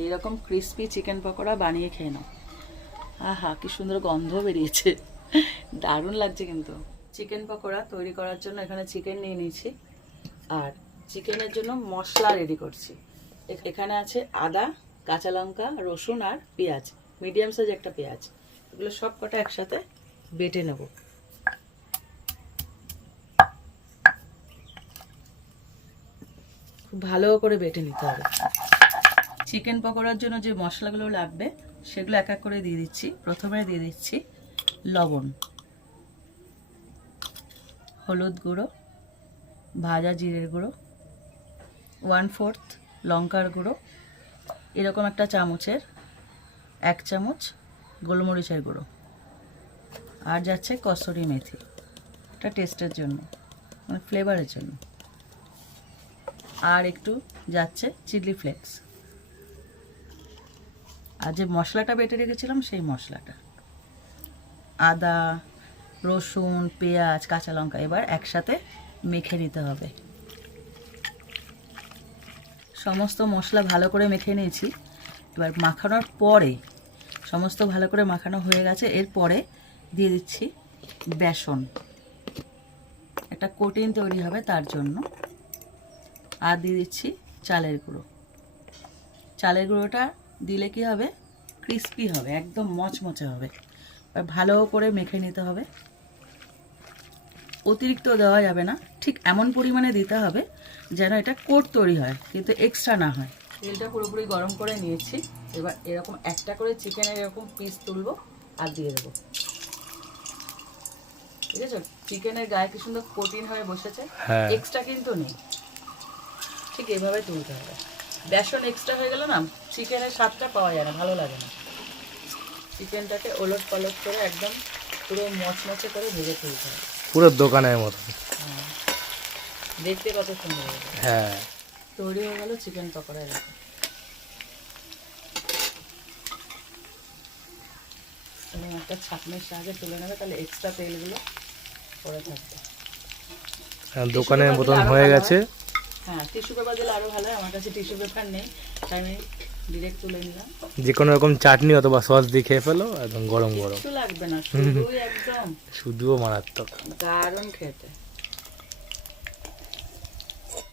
এইরকম crispy chicken pakora বানিয়ে খেয়ে নাও। আহা কি সুন্দর গন্ধ বেরিয়েছে, দারুণ লাগছে। কিন্তু চিকেন পকোড়া তৈরি করার জন্য এখানে চিকেন নিয়ে নিয়েছি, আর চিকেনের জন্য মশলা রেডি করছি। এখানে আছে আদা, কাঁচা লঙ্কা, রসুন আর পেঁয়াজ, মিডিয়াম সাইজ একটা পেঁয়াজ। এগুলো সব কটা একসাথে বেটে নেব। খুব ভালো করে বেটে নিতে হবে। চিকেন পকোড়ার জন্য যে মশলাগুলো লাগবে সেগুলো এক এক করে দিয়ে দিচ্ছি। প্রথমে দিয়ে দিচ্ছি লবণ, হলুদ গুঁড়ো, ভাজা জিরের গুঁড়ো, 1/4 লঙ্কার গুঁড়ো, এরকম একটা চামচের 1 চামচ গোলমরিচের গুঁড়ো, আর যাচ্ছে কসুরি মেথি, এটা টেস্টের জন্য, মানে ফ্লেভারের জন্য, আর একটু যাচ্ছে চিলি ফ্লেক্স, আর যে মশলাটা বেটে রেখেছিলাম সেই মশলাটা, আদা, রসুন, পেঁয়াজ, কাঁচা লঙ্কা এবার একসাথে মেখে নিতে হবে। সমস্ত মশলা ভালো করে মেখে নিয়েছি। এবার মাখানোর পরে, সমস্ত ভালো করে মাখানো হয়ে গেছে, এরপরে দিয়ে দিচ্ছি বেসন, একটা কোটিং তৈরি হবে তার জন্য, আর দিয়ে দিচ্ছি চালের গুঁড়ো। চালের গুঁড়োটা দিলে কি হবে, ক্রিস্পি হবে, একদম মচমচে হবে। এবার ভালো করে মেখে নিতে হবে। অতিরিক্ত দেওয়া যাবে না, ঠিক এমন পরিমাণে দিতে হবে যেন এটা কোট তৈরি হয়, কিন্তু এক্সট্রা না হয়। তেলটা পুরোপুরি গরম করে নিয়েছি। এবার এরকম একটা করে চিকেনের এরকম পিস তুলবো আর দিয়ে দেবো। ঠিক আছে, চিকেনের গায়ে কি সুন্দর কোটিং হয়ে বসেছে, এক্সট্রা কিন্তু নেই। ঠিক এইভাবে তুলতে হবে। বেসন এক্সট্রা হয়ে গেল না, চিকেনের স্বাদটা পাওয়া যায় না, ভালো লাগে না। চিকেনটাকে ওলট পালট করে একদম পুরো মচমচে করে ভেজে তুলতে হবে, পুরো দোকানের মতো। দেখতে কত সুন্দর হবে। হ্যাঁ, তৈরি হয়ে গেল চিকেন পকোড়া। এরকম এবং একটা ছাঁকনির সাহায্যে তুলে নেবে, তাহলে এক্সট্রা তেলগুলো পড়ে থাকবে। দোকানের মতন হয়ে গেছে। হ্যাঁ, টিস্যু পেপার দিলে আরো ভালো হয়। আমার কাছে টিস্যু পেপার নেই, তাই আমি ডিরেক্ট তুলে নিলাম। যে কোনো রকম চাটনি অথবা সস দিয়ে খেয়ে ফেলো, একদম গরম গরম। কিছু লাগবে না, শুধু একদম শুধুও মারাত্মক, দারুণ খেতে।